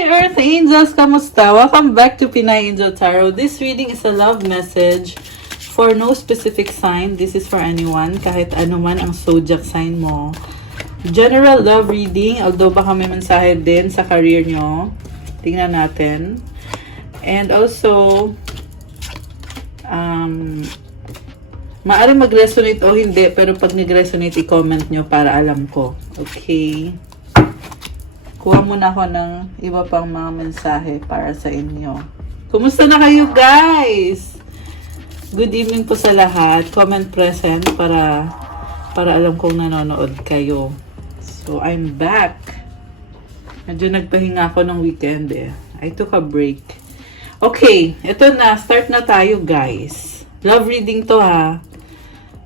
Hi Earth Angels! Kamusta? Welcome back to Pinay Angel Tarot. This reading is a love message for no specific sign. This is for anyone, kahit ano man ang zodiac sign mo. General love reading, although baka may mensahe din sa career nyo. Tingnan natin. And also, maaaring mag-resonate o hindi, pero pag nag-resonate, i-comment nyo para alam ko. Okay? Kuha muna ako ng iba pang mga mensahe para sa inyo. Kumusta na kayo, guys? Good evening po sa lahat. Comment present para alam kong nanonood kayo. So, I'm back. Medyo nagpahinga ako ng weekend eh. I took a break. Okay, ito na. Start na tayo, guys. Love reading to, ha.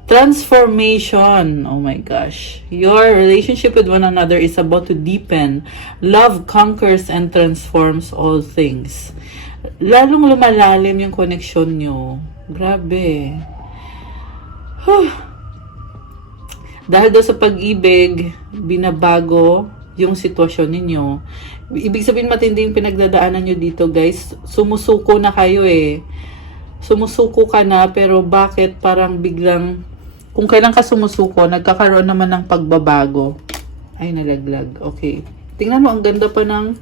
Transformation. Oh my gosh. Your relationship with one another is about to deepen. Love conquers and transforms all things. Lalong lumalalim yung connection nyo. Grabe. Dahil daw sa pag-ibig, binabago yung sitwasyon ninyo. Ibig sabihin matindi yung pinagdadaanan nyo dito, guys. Sumusuko na kayo eh. Sumusuko ka na, pero bakit parang biglang kung kailan ka sumusuko, nagkakaroon naman ng pagbabago. Ay, nalaglag. Okay. Tingnan mo, ang ganda pa ng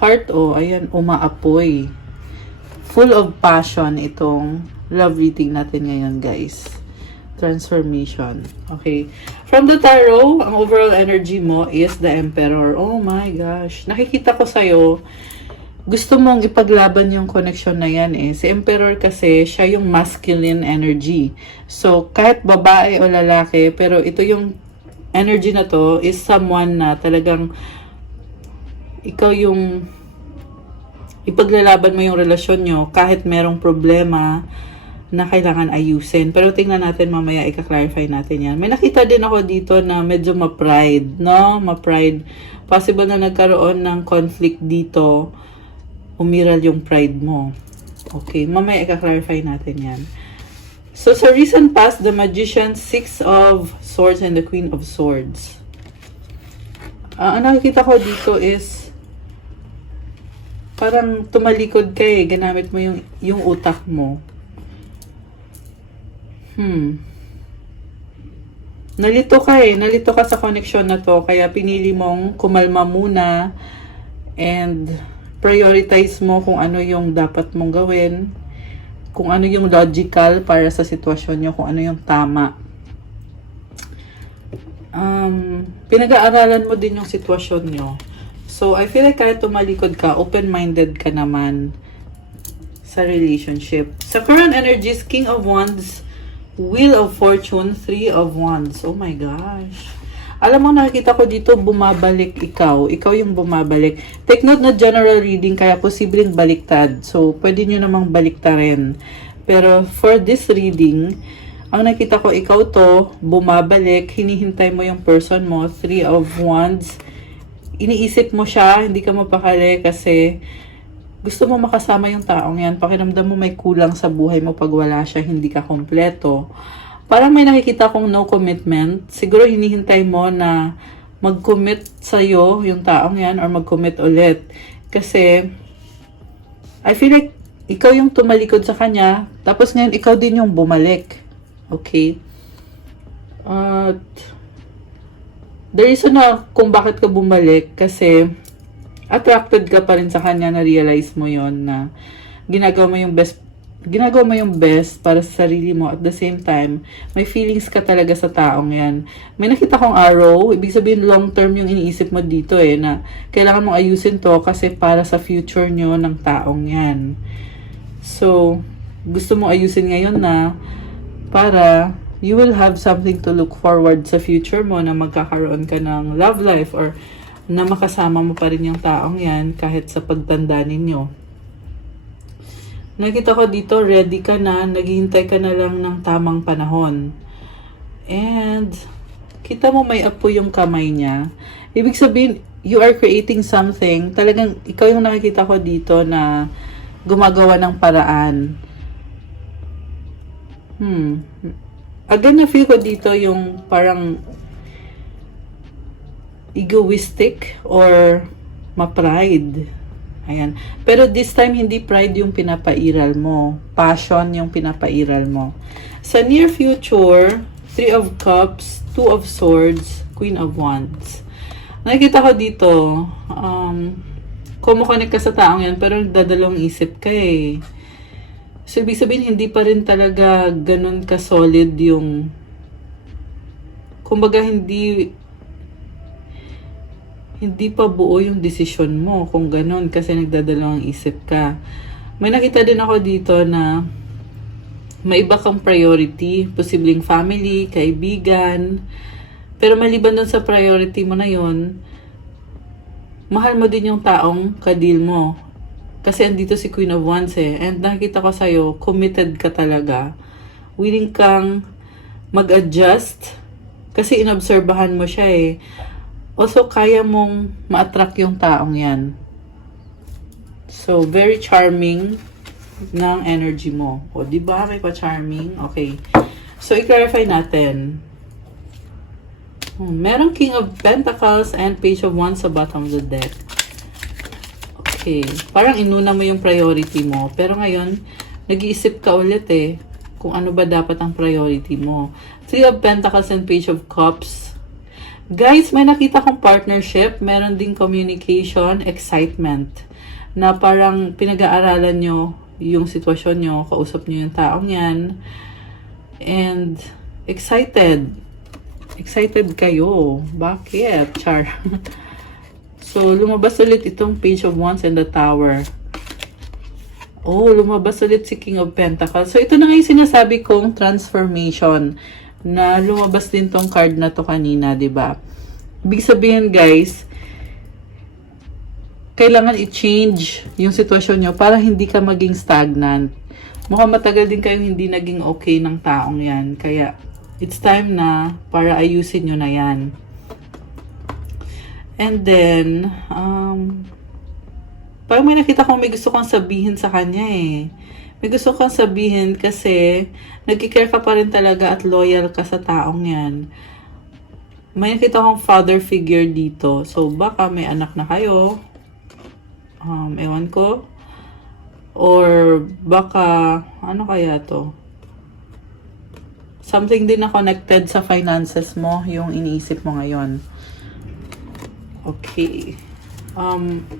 heart. Oh, ayan, umaapoy. Full of passion itong love reading natin ngayon, guys. Transformation. Okay. From the tarot, ang overall energy mo is the Emperor. Oh my gosh. Nakikita ko sa'yo, gusto mong ipaglaban yung connection na yan eh. Si Emperor kasi, siya yung masculine energy. So, kahit babae o lalaki, pero ito yung energy na to is someone na talagang ikaw yung ipaglalaban mo yung relasyon nyo kahit merong problema na kailangan ayusin. Pero tingnan natin mamaya, ika-clarify natin yan. May nakita din ako dito na medyo ma-pride, no? Ma-pride. Possible na nagkaroon ng conflict dito. Umiral yung pride mo. Okay, mamaya i-clarify natin yan. So, sa recent past, the Magician, Six of Swords, and the Queen of Swords. Ang nakikita ko dito is parang tumalikod ka eh. Ginamit mo yung utak mo. Nalito ka eh. Nalito ka sa connection na to. Kaya pinili mong kumalma muna and prioritize mo kung ano yung dapat mong gawin, kung ano yung logical para sa sitwasyon nyo, kung ano yung tama. Pinag-aaralan mo din yung sitwasyon nyo. So, I feel like kahit tumalikod ka, open-minded ka naman sa relationship. Sa current energies, King of Wands, Wheel of Fortune, Three of Wands. Oh my gosh. Alam mo, nakikita ko dito, bumabalik ikaw. Ikaw yung bumabalik. Take note na general reading, kaya posibleng baliktad. So, pwede nyo namang baliktarin. Pero, for this reading, ang nakita ko, ikaw to, bumabalik, hinihintay mo yung person mo, Three of Wands. Iniisip mo siya, hindi ka mapakali kasi gusto mo makasama yung taong yan. Pakiramdam mo may kulang sa buhay mo pag wala siya, hindi ka kompleto. Parang may nakikita kong no commitment. Siguro hinihintay mo na mag-commit sa'yo yung taong yan or mag-commit ulit. Kasi, I feel like ikaw yung tumalikod sa kanya, tapos ngayon ikaw din yung bumalik. Okay? The reason na kung bakit ka bumalik, kasi attracted ka pa rin sa kanya, na-realize mo yon na ginagawa mo yung best para sa sarili mo. At the same time, may feelings ka talaga sa taong yan. May nakita kong arrow, ibig sabihin long term yung iniisip mo dito eh, na kailangan mong ayusin to kasi para sa future nyo ng taong yan. So, gusto mong ayusin ngayon na para you will have something to look forward sa future mo, na magkakaroon ka ng love life or na makasama mo pa rin yung taong yan kahit sa pagtanda ninyo. Nakita ko dito, ready ka na, naghihintay ka na lang ng tamang panahon. And, kita mo may apoy yung kamay niya. Ibig sabihin, you are creating something. Talagang, ikaw yung nakikita ko dito na gumagawa ng paraan. Again, na-feel ko dito yung parang egoistic or ma-pride. Ayan. Pero this time, hindi pride yung pinapairal mo. Passion yung pinapairal mo. Sa near future, 3 of Cups, 2 of Swords, Queen of Wands. Nakikita ko dito, kumukonek ka sa taong yan, pero nagdadalawang isip ka eh. So, ibig sabihin, hindi pa rin talaga ganun ka-solid yung, kumbaga, hindi pa buo yung desisyon mo kung ganun kasi nagdadalawang isip ka. May nakita din ako dito na may iba kang priority, posibleng family, kaibigan, pero maliban dun sa priority mo na yon, mahal mo din yung taong kadil mo. Kasi andito si Queen of Wands eh. And nakita ko sa'yo, committed ka talaga. Willing kang mag-adjust kasi inobserbahan mo siya eh. Also, kaya mong ma-attract yung taong yan. So, very charming ng energy mo. O, di ba? May pa-charming. Okay. So, i-clarify natin. Merong King of Pentacles and Page of Wands sa bottom of the deck. Okay. Parang inuna mo yung priority mo. Pero ngayon, nag-iisip ka ulit eh kung ano ba dapat ang priority mo. Three of Pentacles and Page of Cups. Guys, may nakita kong partnership. Meron ding communication, excitement. Na parang pinag-aaralan nyo yung sitwasyon nyo, kausap nyo yung taong yan. And excited. Excited kayo. Bakit? Char. So, lumabas ulit itong Page of Wands and the Tower. Oh, lumabas ulit si King of Pentacles. So, ito na nga yung sinasabi kong transformation. Na lumabas din tong card na to kanina, diba? Ibig sabihin, guys, kailangan i-change yung sitwasyon nyo para hindi ka maging stagnant. Mukhang matagal din kayong hindi naging okay ng taong yan. Kaya, it's time na para ayusin nyo na yan. And then, parang may nakita kong may gusto kong sabihin sa kanya eh. May gusto kong sabihin kasi nagkikare ka pa rin talaga at loyal ka sa taong yan. May nakita kong father figure dito. So, baka may anak na kayo. Ewan ko. Or baka, ano kaya to? Something din na connected sa finances mo, yung iniisip mo ngayon. Okay.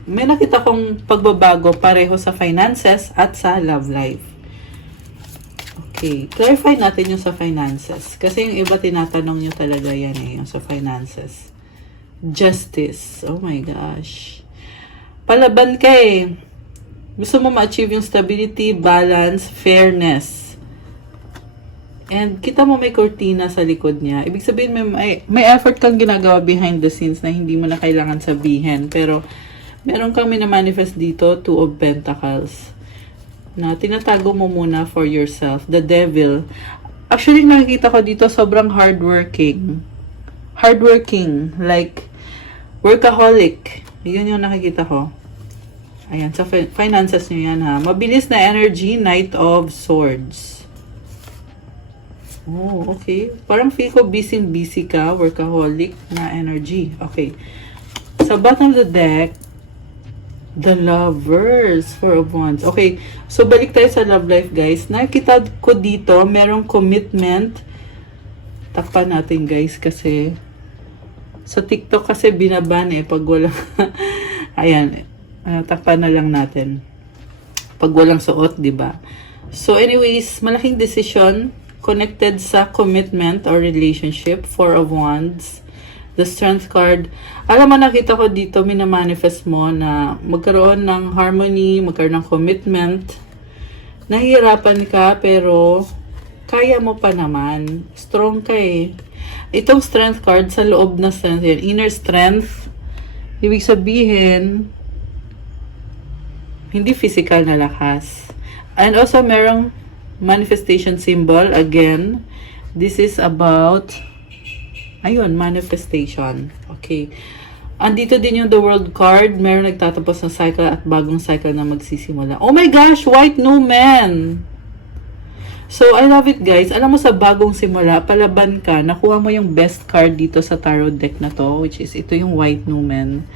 May nakita kong pagbabago pareho sa finances at sa love life. Okay. Clarify natin yung sa finances. Kasi yung iba tinatanong nyo talaga yan eh, yung sa finances. Justice. Oh my gosh. Palaban ka eh. Gusto mo ma-achieve yung stability, balance, fairness. And kita mo may cortina sa likod niya. Ibig sabihin may effort kang ginagawa behind the scenes na hindi mo na kailangan sabihin. Pero meron kang minamanifest dito, 2 of Pentacles. Na tinatago mo muna for yourself. The Devil. Actually, nakikita ko dito sobrang hardworking. Hardworking. Like, workaholic. Yun yung nakikita ko. Ayan, sa finances nyo yan ha. Mabilis na energy, Knight of Swords. Oh, okay. Parang feel ko busy ka, workaholic na energy. Okay. Sa bottom of the deck, the Lovers, 4 of Wands. Okay, so balik tayo sa love life, guys. Nakita ko dito, merong commitment. Takpan natin, guys, kasi sa TikTok kasi binaban eh, pag walang, ayan, takpan na lang natin. Pag walang suot, diba? So, anyways, malaking decision connected sa commitment or relationship, 4 of Wands, the Strength card. Alam mo, nakita ko dito, minamanifest mo na magkaroon ng harmony, magkaroon ng commitment. Nahihirapan ka, pero kaya mo pa naman. Strong ka eh. Itong Strength card, sa loob na strength yan, inner strength, ibig sabihin, hindi physical na lakas. And also, merong manifestation symbol. Again, this is about, ayun, manifestation. Okay. Andito din yung the world card. Meron nagtatapos ng cycle at bagong cycle na magsisimula. Oh my gosh! White Numen! So, I love it, guys. Alam mo, sa bagong simula, palaban ka. Nakuha mo yung best card dito sa tarot deck na to, which is ito yung White Numen.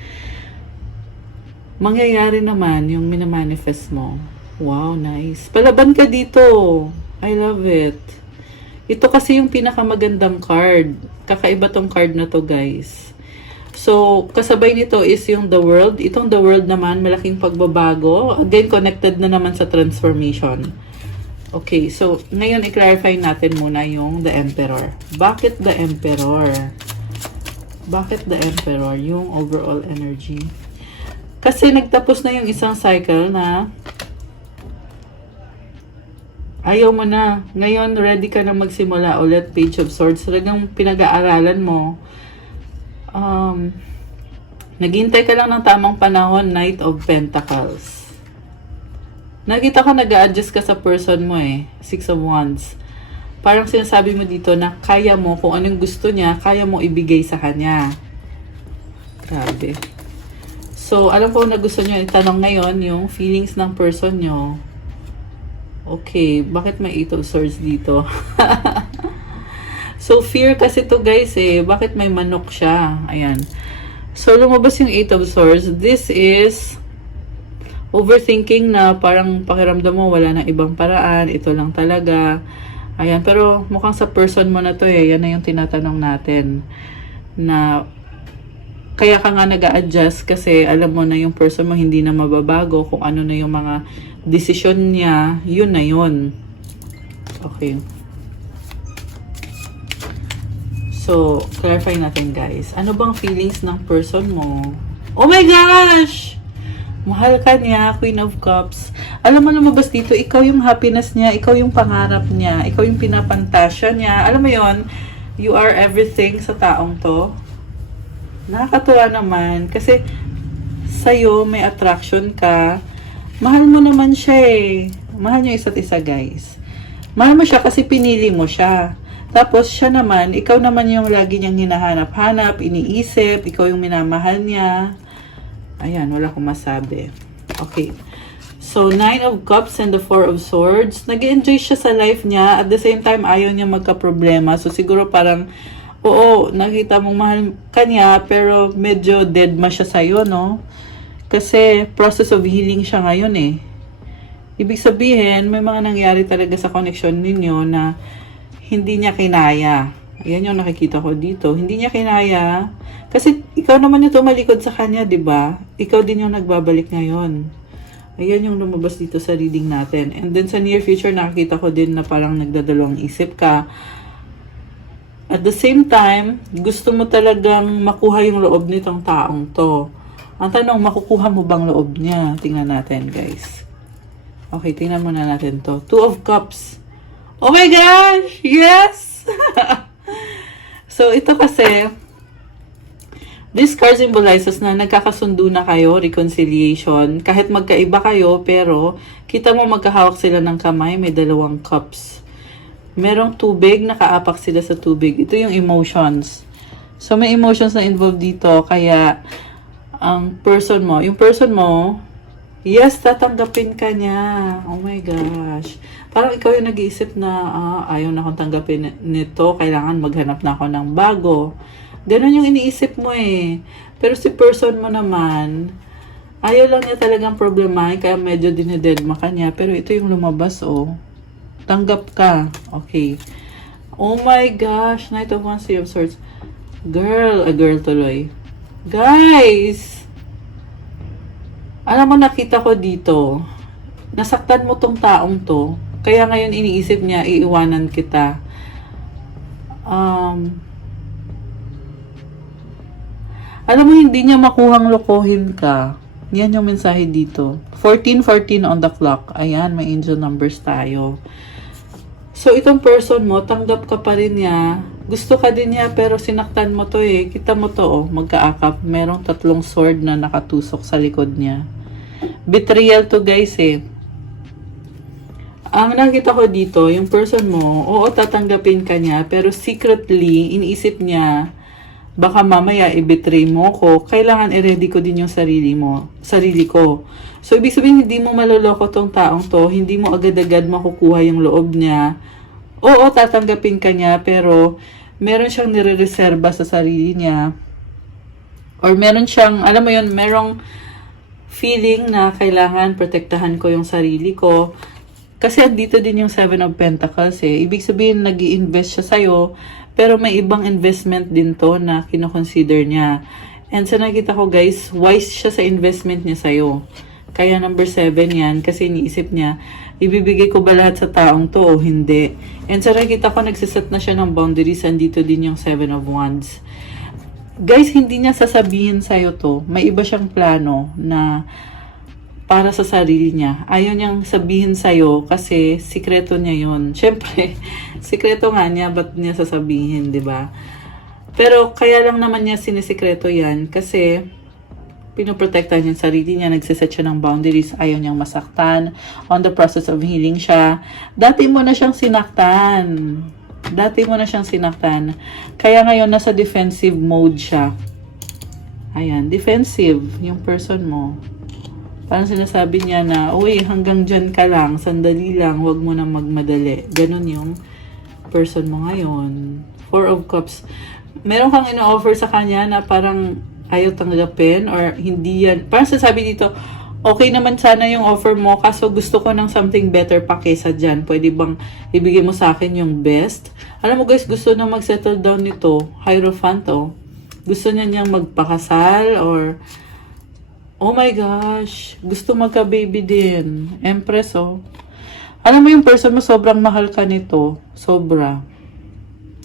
mangyayari naman yung minamanifest mo. Wow, nice. Palaban ka dito. I love it. Ito kasi yung pinakamagandang card. Kakaiba tong card na to, guys. So, kasabay nito is yung The World. Itong The World naman, malaking pagbabago. Again, connected na naman sa transformation. Okay, so, ngayon i-clarify natin muna yung The Emperor. Bakit The Emperor? Bakit The Emperor? Yung overall energy. Kasi nagtapos na yung isang cycle na ayaw mo na. Ngayon, ready ka na magsimula ulit. Page of Swords. Talagang pinag-aaralan mo. Naghintay ka lang ng tamang panahon. Knight of Pentacles. Nakita ko nag-a-adjust ka sa person mo eh. Six of Wands. Parang sinasabi mo dito na kaya mo, kung anong gusto niya, kaya mo ibigay sa kanya. Grabe. So, alam ko na gusto nyo itanong ngayon yung feelings ng person nyo. Okay, bakit may 8 of Swords dito? So, fear kasi to guys eh. Bakit may manok siya? Ayan. So, lumabas yung 8 of Swords. This is overthinking na parang pakiramdam mo wala nang ibang paraan. Ito lang talaga. Ayan, pero mukhang sa person mo na to eh. Yan na yung tinatanong natin. Na kaya ka nga nag-a-adjust kasi alam mo na yung person mo hindi na mababago. Kung ano na yung mga desisyon niya, yun na yun. Okay. So, clarify natin guys. Ano bang feelings ng person mo? Oh my gosh! Mahal ka niya, Queen of Cups. Alam mo lumabas dito, ikaw yung happiness niya, ikaw yung pangarap niya, ikaw yung pinapantasya niya. Alam mo yon, you are everything sa taong to. Nakakatuwa naman kasi sa'yo may attraction ka. Mahal mo naman siya eh. Mahal niyo isa't isa guys. Mahal mo siya kasi pinili mo siya. Tapos siya naman, ikaw naman yung lagi niyang hinahanap-hanap, iniisip, ikaw yung minamahal niya. Ayan, wala akong masabi. Okay. So, 9 of Cups and the 4 of Swords. Nag-enjoy siya sa life niya. At the same time, ayaw niya magka-problema. So, siguro parang oo, nakita mong mahal ka niya, pero medyo dead ma siya sa'yo, no? Kasi process of healing siya ngayon eh. Ibig sabihin, may mga nangyari talaga sa connection ninyo na hindi niya kinaya. Ayan yung nakikita ko dito. Hindi niya kinaya. Kasi ikaw naman yung tumalikod sa kanya, di ba? Ikaw din yung nagbabalik ngayon. Ayan yung lumabas dito sa reading natin. And then sa near future, nakikita ko din na parang nagdadalawang isip ka. At the same time, gusto mo talagang makuha yung loob nitong taong to. Ang tanong, makukuha mo bang loob niya? Tingnan natin, guys. Okay, tingnan muna natin to. 2 of Cups. Oh my gosh! Yes! So, ito kasi, this card symbolizes na nagkakasundo na kayo, reconciliation. Kahit magkaiba kayo, pero kita mo magkahawak sila ng kamay, may 2 cups. Merong tubig, nakaapak sila sa tubig. Ito yung emotions. So, may emotions na involved dito. Kaya, ang person mo, yung person mo, yes, tatanggapin ka niya. Oh my gosh. Parang ikaw yung nag-iisip na, ayaw na akong tanggapin nito. Kailangan maghanap na ako ng bago. Ganon yung iniisip mo eh. Pero si person mo naman, ayaw lang niya talagang problemahin. Kaya medyo dinededma ka niya. Pero ito yung lumabas oh. Tanggap ka. Okay. Oh my gosh. Knight of Wands, 3 of Swords. Girl. A girl tuloy. Guys! Alam mo, nakita ko dito. Nasaktan mo tong taong to. Kaya ngayon iniisip niya, iiwanan kita. Alam mo, hindi niya makuhang lokohin ka. Yan yung mensahe dito. 14:14 on the clock. Ayan, may angel numbers tayo. So, itong person mo, tanggap ka pa rin niya. Gusto ka din niya, pero sinaktan mo to eh. Kita mo to, oh, magkaakap. Merong 3 sword na nakatusok sa likod niya. Betrayal to, guys eh. Ang nakita ko dito, yung person mo, oo, tatanggapin ka niya, pero secretly, iniisip niya, baka mamaya i-betray mo ko, kailangan i-ready ko din yung sarili ko. So, ibig sabihin, hindi mo maloloko tong taong to, hindi mo agad-agad makukuha yung loob niya. Oo, tatanggapin ka niya, pero meron siyang nire-reserva sa sarili niya. Or meron siyang, alam mo yun, merong feeling na kailangan protektahan ko yung sarili ko. Kasi andito din yung Seven of Pentacles eh. Ibig sabihin, nag-i-invest siya sa'yo, pero may ibang investment din to na kinoconsider niya. And sa nakita ko guys, wise siya sa investment niya sa'yo. Kaya number 7 yan, kasi iniisip niya, ibibigay ko ba lahat sa taong to o hindi? And sa nakita ko, nagsiset na siya ng boundaries, andito din yung 7 of Wands. Guys, hindi niya sasabihin sa'yo to. May iba siyang plano na para sa sarili niya. Ayaw niyang sabihin sa'yo kasi sikreto niya yun. Siyempre, sikreto nga niya, ba't niya sasabihin, di ba? Pero kaya lang naman niya sinisikreto yan kasi pinoprotektahan niya yung sarili niya, nagsiset siya ng boundaries, ayaw niyang masaktan. On the process of healing siya. Dati mo na siyang sinaktan. Kaya ngayon, nasa defensive mode siya. Ayan, defensive yung person mo. Parang sinasabi niya na, uy, hanggang dyan ka lang, sandali lang, huwag mo nang magmadali. Ganon yung person mo ngayon. 4 of Cups. Meron kang ino-offer sa kanya na parang ayaw tanggapin or hindi yan. Parang sasabi dito, okay naman sana yung offer mo, kaso gusto ko ng something better pa kaysa dyan. Pwede bang ibigay mo sa akin yung best? Alam mo guys, gusto na mag-settle down nito. Hierophant, oh. Gusto niya niyang magpakasal or oh my gosh, gusto magka-baby din. Empress, oh. Alam mo yung person mo, sobrang mahal ka nito. Sobra.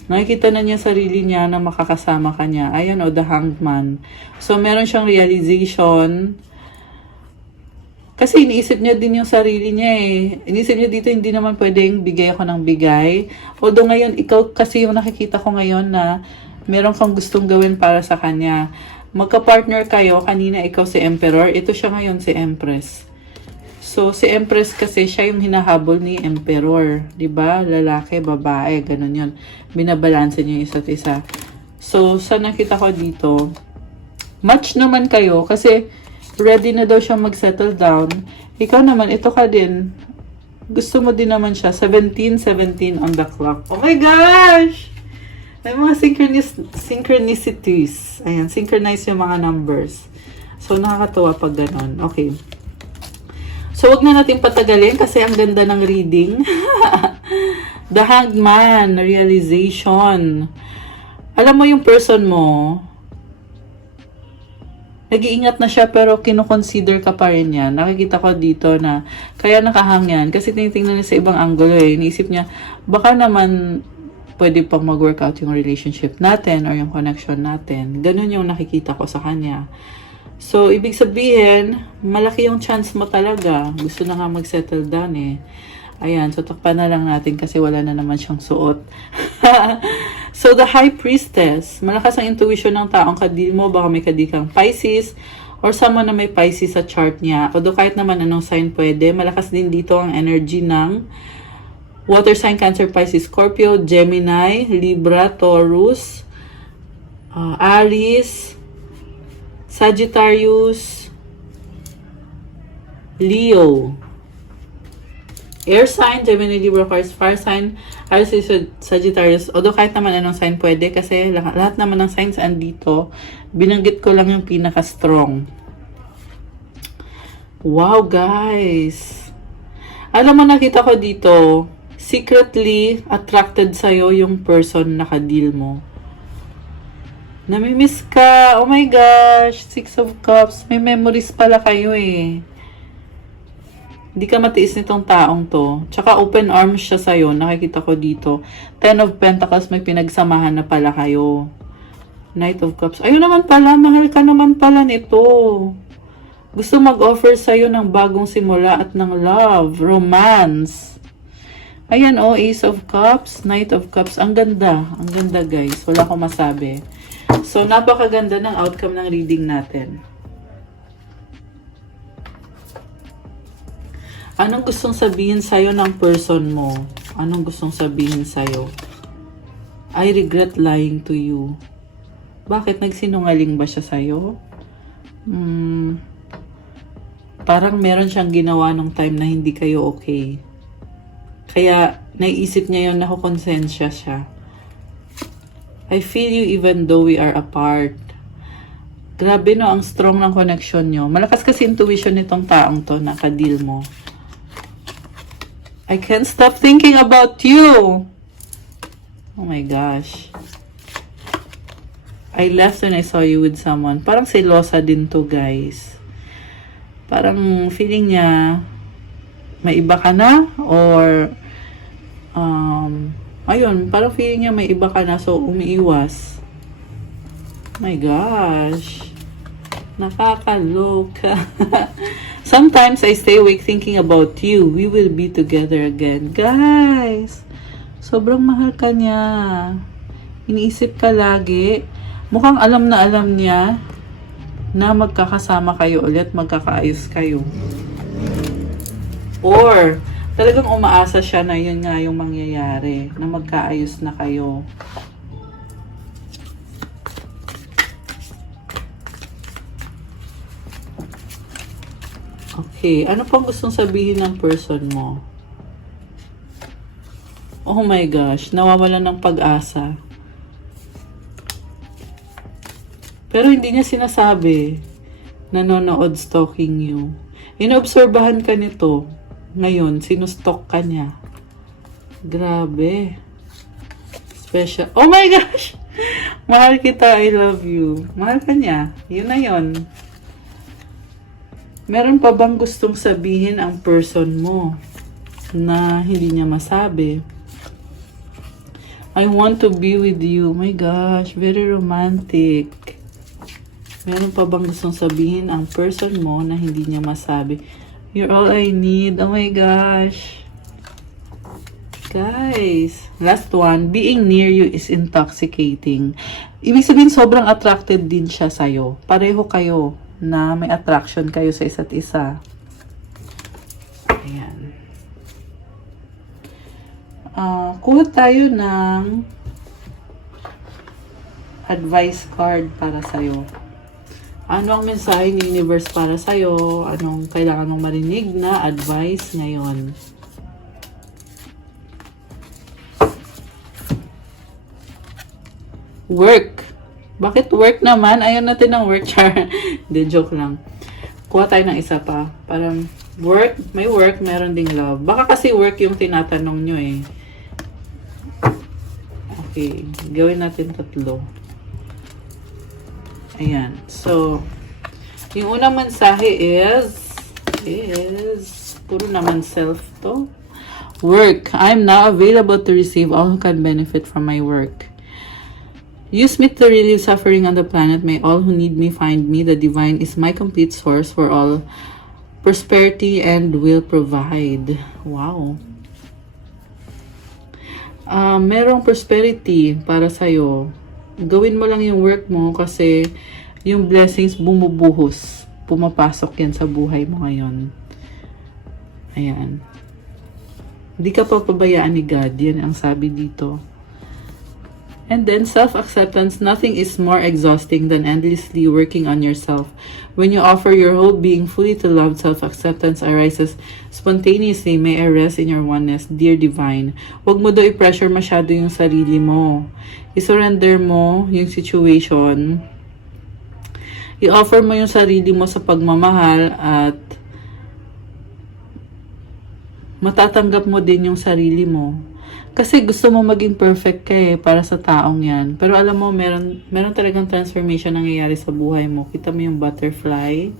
Nakikita na niya sarili niya na makakasama ka niya. Ayan, oh, the Hanged Man. So, meron siyang realization. Kasi iniisip niya din yung sarili niya eh. Iniisip niya dito, hindi naman pwedeng bigay ako ng bigay. Although ngayon, ikaw kasi yung nakikita ko ngayon na meron kang gustong gawin para sa kanya. Magka-partner kayo, kanina ikaw si Emperor, ito siya ngayon si Empress. So, si Empress kasi siya yung hinahabol ni Emperor. 'Di ba? Lalaki, babae, ganun yun. Binabalanse niyo yung isa't isa. So, sa nakita ko dito, match naman kayo kasi ready na daw siya mag-settle down. Ikaw naman, ito ka din. Gusto mo din naman siya. 17 on the clock. Oh my gosh! May mga synchronicities. Ayan, synchronize yung mga numbers. So, nakakatuwa pag ganon. Okay. So, wag na natin patagalin kasi ang ganda ng reading. The Hanged Man, realization. Alam mo yung person mo, nag-iingat na siya pero kinoconsider ka pa rin yan. Nakikita ko dito na kaya nakahang yan kasi tinitingnan niya sa ibang angulo eh. Iniisip niya, baka naman pwede pang mag-workout yung relationship natin or yung connection natin. Ganun yung nakikita ko sa kanya. So, ibig sabihin, malaki yung chance mo talaga. Gusto na nga mag-settle down eh. Ayan, so takpan na lang natin kasi wala na naman siyang suot. So, the High Priestess. Malakas ang intuition ng taong kadil mo. Baka may kadikang Pisces or someone na may Pisces sa chart niya. Although kahit naman anong sign pwede, malakas din dito ang energy ng Water sign, Cancer, Pisces, Scorpio, Gemini, Libra, Taurus, Aries, Sagittarius, Leo. Air sign, Gemini, Libra, Aquarius, fire sign, Aries, Sagittarius. Although kahit naman anong sign pwede kasi lahat naman ng signs andito. Binanggit ko lang yung pinaka-strong. Wow, guys. Alam mo, nakita ko dito, secretly attracted sa'yo yung person na ka-deal mo. Namimiss ka. Oh my gosh. 6 of Cups. May memories pala kayo eh. Hindi ka matiis nitong taong to. Tsaka open arms siya sa'yo. Nakikita ko dito. 10 of Pentacles. May pinagsamahan na pala kayo. Knight of Cups. Ayun naman pala. Mahal ka naman pala nito. Gusto mag-offer sa'yo ng bagong simula at ng love. Romance. Ayan, oh, Ace of Cups, Knight of Cups. Ang ganda. Ang ganda, guys. Wala akong masabi. So, napakaganda ng outcome ng reading natin. Anong gustong sabihin sa'yo ng person mo? Anong gustong sabihin sa'yo? I regret lying to you. Bakit? Nagsinungaling ba siya sa'yo? Parang meron siyang ginawa nung time na hindi kayo okay. Kaya, naiisip niya yun na kukonsensya siya. I feel you even though we are apart. Grabe no, ang strong ng connection nyo. Malakas kasi intuition nitong taong to na ka-deal mo. I can't stop thinking about you. Oh my gosh. I left when I saw you with someone. Parang selosa din to, guys. Parang feeling niya may iba ka na or ayun, parang feeling niya may iba ka na so umiiwas. Oh my gosh. Nakakaloka. Sometimes I stay awake thinking about you. We will be together again. Guys, sobrang mahal ka niya. Iniisip ka lagi. Mukhang alam na alam niya na magkakasama kayo ulit, magkakaayos kayo. Or, talagang umaasa siya na yun nga yung mangyayari, na magkaayos na kayo. Okay, ano pang gustong sabihin ng person mo? Oh my gosh, nawawalan ng pag-asa. Pero hindi niya sinasabi, nanonood stalking you. Inoobserbahan ka nito. Ngayon, sinustalk ka niya. Grabe. Special. Oh my gosh! Mahal kita, I love you. Mahal ka niya. Yun na yun. Meron pa bang gustong sabihin ang person mo na hindi niya masabi? I want to be with you. Oh my gosh, very romantic. Meron pa bang gustong sabihin ang person mo na hindi niya masabi? You're all I need. Oh my gosh. Guys, last one. Being near you is intoxicating. Ibig sabihin, sobrang attracted din siya sa'yo. Pareho kayo na may attraction kayo sa isa't isa. Ayan. Kuha tayo ng advice card para sa'yo. Ano ang mensahe ng universe para sa'yo? Anong kailangan mong marinig na advice ngayon? Work. Bakit work naman? Ayaw natin ng work, char. Hindi, joke lang. Kuha tayo ng isa pa. Parang work, may work, meron ding love. Baka kasi work yung tinatanong nyo eh. Okay, gawin natin 3. Ayan. So, yung unang mensahe is puro naman self to. Work. I'm now available to receive all who can benefit from my work. Use me to relieve suffering on the planet. May all who need me find me. The divine is my complete source for all prosperity and will provide. Wow. Merong prosperity para sa'yo. Gawin mo lang yung work mo kasi yung blessings bumubuhos. Pumapasok yan sa buhay mo ngayon. Ayan. Hindi ka papabayaan ni God. Yan ang sabi dito. And then, self-acceptance. Nothing is more exhausting than endlessly working on yourself. When you offer your whole being fully to love, self-acceptance arises spontaneously. May I rest in your oneness, dear divine. Huwag mo daw i-pressure masyado yung sarili mo. I-surrender mo yung situation. I-offer mo yung sarili mo sa pagmamahal at matatanggap mo din yung sarili mo. Kasi gusto mo maging perfect ka eh, para sa taong yan. Pero alam mo, meron talagang transformation nangyayari sa buhay mo. Kita mo yung butterfly.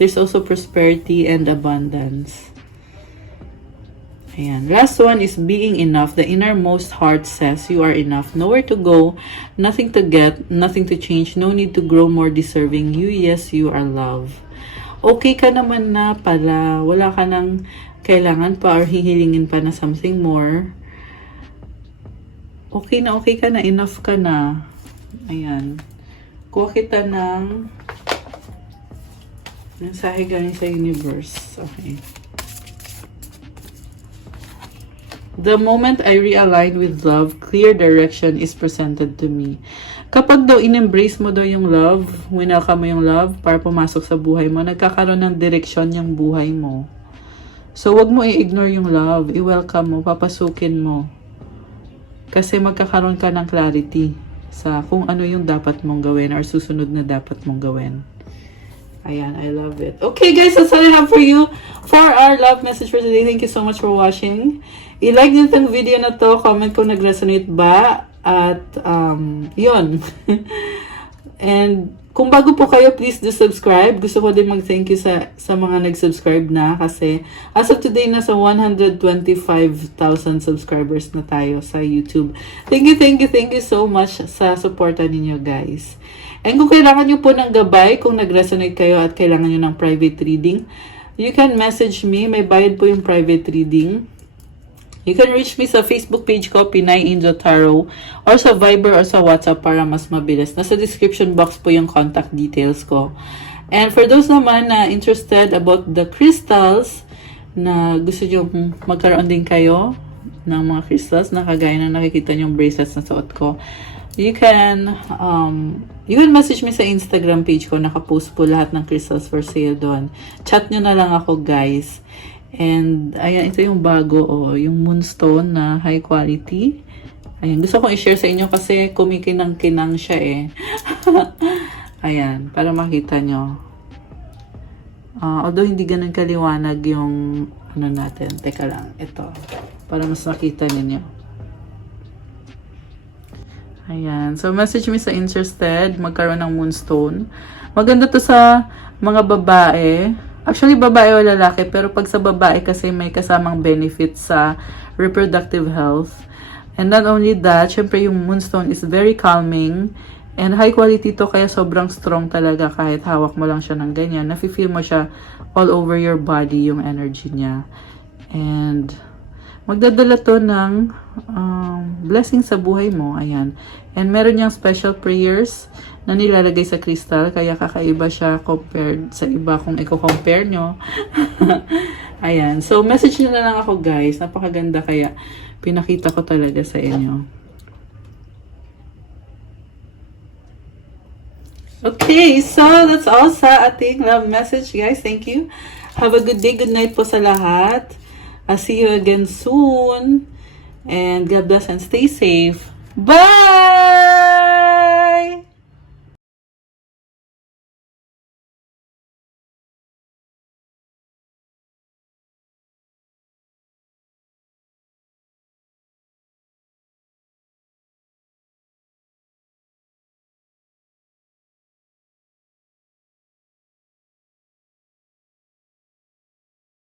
There's also prosperity and abundance. Ayan. Last one is being enough. The innermost heart says you are enough. Nowhere to go, nothing to get, nothing to change. No need to grow more deserving. You, yes, you are love. Okay ka naman na pala. Wala ka nang kailangan pa or hihilingin pa na something more. Okay ka na, enough ka na. Ayan. Kuha kita ng mensahe galing sa universe. Okay. The moment I realign with love, clear direction is presented to me. Kapag daw in-embrace mo daw yung love, winelcome mo yung love para pumasok sa buhay mo, nagkakaroon ng direksyon yung buhay mo. So, wag mo i-ignore yung love. I-welcome mo, papasukin mo. Kasi magkakaroon ka ng clarity sa kung ano yung dapat mong gawin or susunod na dapat mong gawin. Ayan, I love it. Okay guys, that's all I have for you for our love message for today. Thank you so much for watching. I-like nyo itong video na to, comment kung nag-resonate ba, at yun. And kung bago po kayo, please do subscribe. Gusto ko din mag-thank you sa mga nag-subscribe na, kasi as of today, nasa 125,000 subscribers na tayo sa YouTube. Thank you so much sa suporta ninyo guys. And kung kailangan nyo po ng gabay, kung nag-resonate kayo at kailangan nyo ng private reading, you can message me. May bayad po yung private reading. You can reach me sa Facebook page ko, Pinay Angel Tarot, or sa Viber or sa WhatsApp para mas mabilis. Nasa description box po yung contact details ko. And for those naman na interested about the crystals, na gusto nyo magkaroon din kayo ng mga crystals na kagaya na nakikita nyong bracelets na suot ko, you can message me sa Instagram page ko. Nakapost po lahat ng crystals for sale doon. Chat nyo na lang ako guys. And ayan, ito yung bago, yung moonstone na high quality. Ayan, gusto kong i-share sa inyo kasi kumikinang-kinang siya eh. Ayan, para makita nyo. Although hindi ganun kaliwanag yung ano natin. Teka lang, ito. Para mas makita ninyo. Ayan. So, message me sa interested magkaroon ng moonstone. Maganda to sa mga babae. Actually, babae o lalaki. Pero pag sa babae kasi may kasamang benefits sa reproductive health. And not only that, syempre yung moonstone is very calming. And high quality to, kaya sobrang strong talaga kahit hawak mo lang siya ng ganyan. Nafe-feel mo siya all over your body, yung energy niya. And magdadala to ng blessing sa buhay mo. Ayan. And meron niyang special prayers na nilalagay sa crystal. Kaya kakaiba siya compared sa iba kung i-compare nyo. Ayan. So, message nyo na lang ako guys. Napakaganda kaya pinakita ko talaga sa inyo. Okay. So, that's all sa ating love message guys. Thank you. Have a good day. Good night po sa lahat. I'll see you again soon. And God bless and stay safe. Bye!